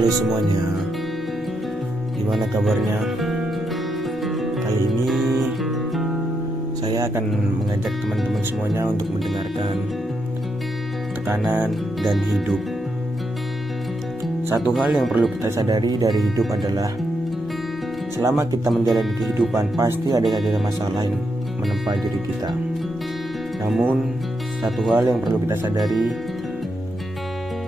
Halo semuanya, gimana kabarnya? Kali ini saya akan mengajak teman-teman semuanya untuk mendengarkan tekanan dan hidup. Satu hal yang perlu kita sadari dari hidup adalah selama kita menjalani kehidupan pasti ada saja masalah yang menempa diri kita. Namun satu hal yang perlu kita sadari,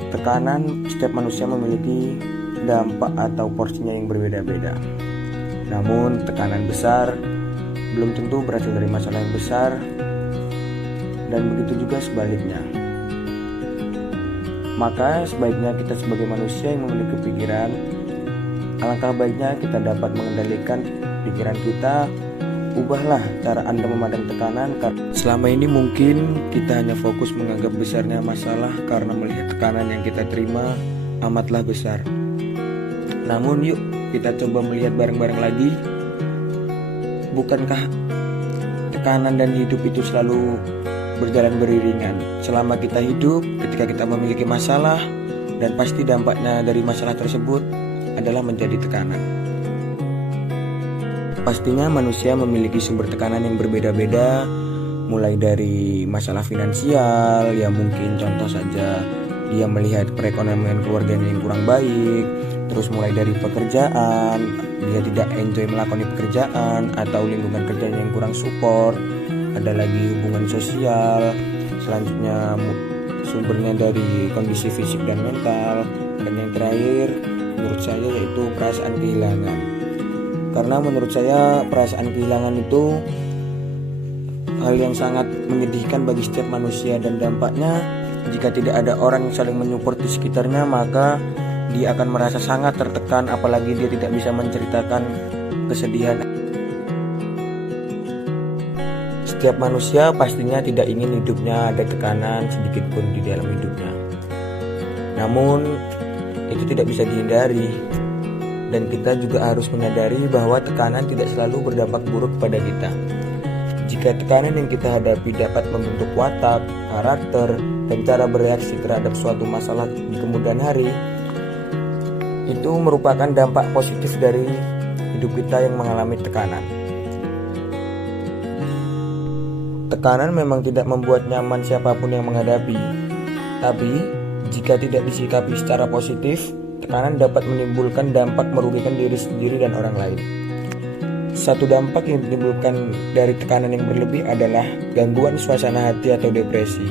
tekanan setiap manusia memiliki dampak atau porsinya yang berbeda-beda. Namun tekanan besar belum tentu berasal dari masalah yang besar, dan begitu juga sebaliknya. Maka sebaiknya kita sebagai manusia yang memiliki pikiran, alangkah baiknya kita dapat mengendalikan pikiran kita. Ubahlah cara Anda memandang tekanan, karena selama ini mungkin kita hanya fokus menganggap besarnya masalah karena melihat tekanan yang kita terima amatlah besar. Namun yuk kita coba melihat bareng-bareng lagi, bukankah tekanan dan hidup itu selalu berjalan beriringan? Selama kita hidup, ketika kita memiliki masalah, dan pasti dampaknya dari masalah tersebut adalah menjadi tekanan. Pastinya manusia memiliki sumber tekanan yang berbeda-beda, mulai dari masalah finansial, ya mungkin contoh saja dia melihat perekonomian keluarganya yang kurang baik, terus mulai dari pekerjaan, dia tidak enjoy melakoni pekerjaan, atau lingkungan kerjanya yang kurang support, ada lagi hubungan sosial, selanjutnya sumbernya dari kondisi fisik dan mental, dan yang terakhir menurut saya yaitu perasaan kehilangan. Karena menurut saya perasaan kehilangan itu hal yang sangat menyedihkan bagi setiap manusia, dan dampaknya jika tidak ada orang yang saling menyupport di sekitarnya, maka dia akan merasa sangat tertekan, apalagi dia tidak bisa menceritakan kesedihan. Setiap manusia pastinya tidak ingin hidupnya ada tekanan sedikit pun di dalam hidupnya. Namun itu tidak bisa dihindari. Dan kita juga harus menyadari bahwa tekanan tidak selalu berdampak buruk pada kita. Jika tekanan yang kita hadapi dapat membentuk watak, karakter, dan cara bereaksi terhadap suatu masalah di kemudian hari, itu merupakan dampak positif dari hidup kita yang mengalami tekanan. Tekanan memang tidak membuat nyaman siapapun yang menghadapi, tapi jika tidak disikapi secara positif, tekanan dapat menimbulkan dampak merugikan diri sendiri dan orang lain. Satu dampak yang ditimbulkan dari tekanan yang berlebih adalah gangguan suasana hati atau depresi.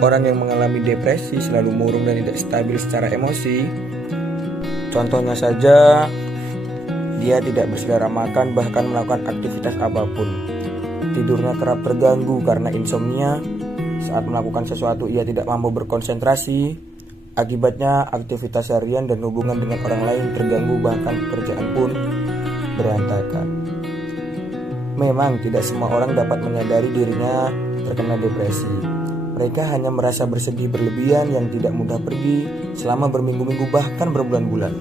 Orang yang mengalami depresi selalu murung dan tidak stabil secara emosi. Contohnya saja, dia tidak berselera makan, bahkan melakukan aktivitas apapun. Tidurnya kerap terganggu karena insomnia. Saat melakukan sesuatu ia tidak mampu berkonsentrasi. Akibatnya aktivitas harian dan hubungan dengan orang lain terganggu, bahkan pekerjaan pun berantakan. Memang tidak semua orang dapat menyadari dirinya terkena depresi. Mereka hanya merasa bersedih berlebihan yang tidak mudah pergi selama berminggu-minggu bahkan berbulan-bulan.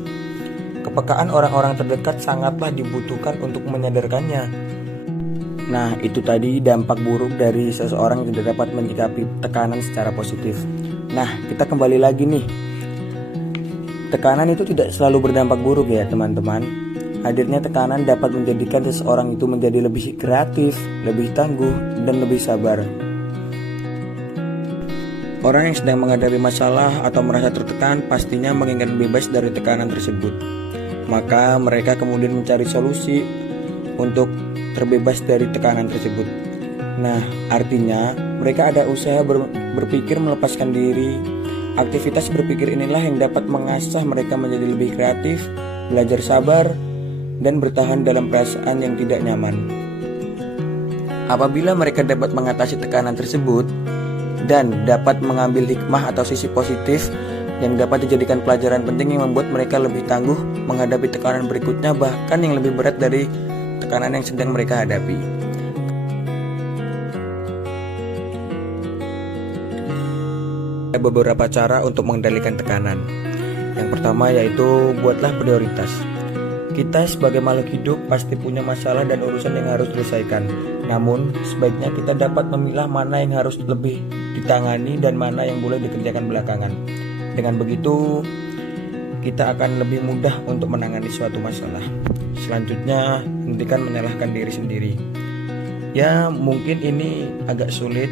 Kepekaan orang-orang terdekat sangatlah dibutuhkan untuk menyadarkannya. Nah, itu tadi dampak buruk dari seseorang yang tidak dapat menyikapi tekanan secara positif. Nah, kita kembali lagi nih. Tekanan itu tidak selalu berdampak buruk ya teman-teman. Hadirnya tekanan dapat menjadikan seseorang itu menjadi lebih kreatif, lebih tangguh, dan lebih sabar. Orang yang sedang menghadapi masalah atau merasa tertekan pastinya menginginkan bebas dari tekanan tersebut. Maka mereka kemudian mencari solusi untuk terbebas dari tekanan tersebut. Nah, artinya mereka ada usaha berpikir melepaskan diri. Aktivitas berpikir inilah yang dapat mengasah mereka menjadi lebih kreatif, belajar sabar, dan bertahan dalam perasaan yang tidak nyaman. Apabila mereka dapat mengatasi tekanan tersebut dan dapat mengambil hikmah atau sisi positif yang dapat dijadikan pelajaran penting yang membuat mereka lebih tangguh menghadapi tekanan berikutnya, bahkan yang lebih berat dari tekanan yang sedang mereka hadapi. Ada beberapa cara untuk mengendalikan tekanan. Yang pertama yaitu buatlah prioritas. Kita sebagai makhluk hidup pasti punya masalah dan urusan yang harus diselesaikan. Namun sebaiknya kita dapat memilah mana yang harus lebih ditangani dan mana yang boleh dikerjakan belakangan. Dengan begitu kita akan lebih mudah untuk menangani suatu masalah. Selanjutnya, hentikan menyalahkan diri sendiri. Ya, mungkin ini agak sulit,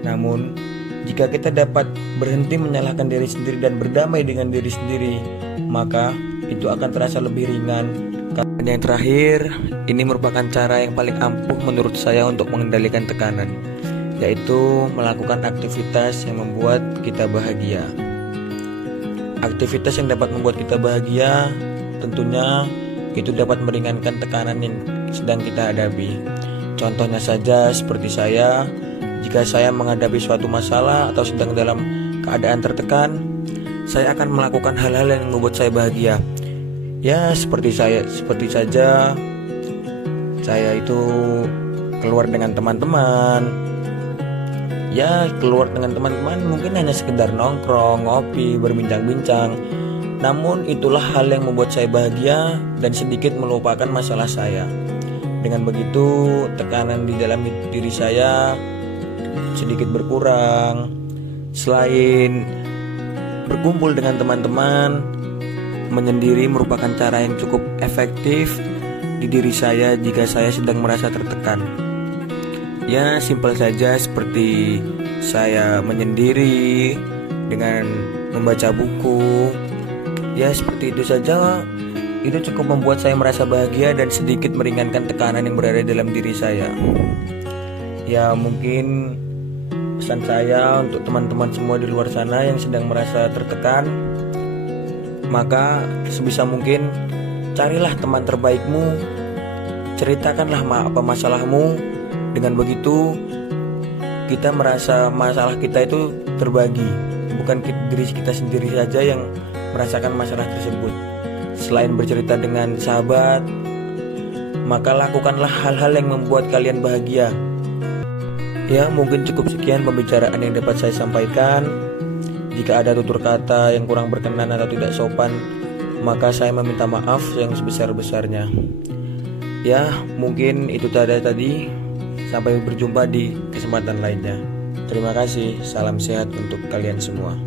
namun jika kita dapat berhenti menyalahkan diri sendiri dan berdamai dengan diri sendiri, maka itu akan terasa lebih ringan. Dan yang terakhir, ini merupakan cara yang paling ampuh menurut saya untuk mengendalikan tekanan, yaitu melakukan aktivitas yang membuat kita bahagia. Aktivitas yang dapat membuat kita bahagia tentunya itu dapat meringankan tekanan yang sedang kita hadapi. Contohnya saja seperti saya, jika saya menghadapi suatu masalah atau sedang dalam keadaan tertekan, saya akan melakukan hal-hal yang membuat saya bahagia. Ya, seperti saja saya itu keluar dengan teman-teman. Ya, keluar dengan teman-teman mungkin hanya sekedar nongkrong, ngopi, berbincang-bincang. Namun itulah hal yang membuat saya bahagia dan sedikit melupakan masalah saya. Dengan begitu, tekanan di dalam diri saya sedikit berkurang. Selain berkumpul dengan teman-teman, menyendiri merupakan cara yang cukup efektif di diri saya jika saya sedang merasa tertekan. Ya, simpel saja seperti saya menyendiri dengan membaca buku. Ya, seperti itu saja. Itu cukup membuat saya merasa bahagia dan sedikit meringankan tekanan yang berada dalam diri saya. Ya, mungkin pesan saya untuk teman-teman semua di luar sana yang sedang merasa tertekan, maka sebisa mungkin carilah teman terbaikmu, ceritakanlah apa masalahmu. Dengan begitu kita merasa masalah kita itu terbagi, bukan diri kita sendiri saja yang merasakan masalah tersebut. Selain bercerita dengan sahabat, maka lakukanlah hal-hal yang membuat kalian bahagia. Ya, mungkin cukup sekian pembicaraan yang dapat saya sampaikan. Jika ada tutur kata yang kurang berkenan atau tidak sopan, maka saya meminta maaf yang sebesar-besarnya. Ya, mungkin itu tadi. Sampai berjumpa di kesempatan lainnya. Terima kasih, salam sehat untuk kalian semua.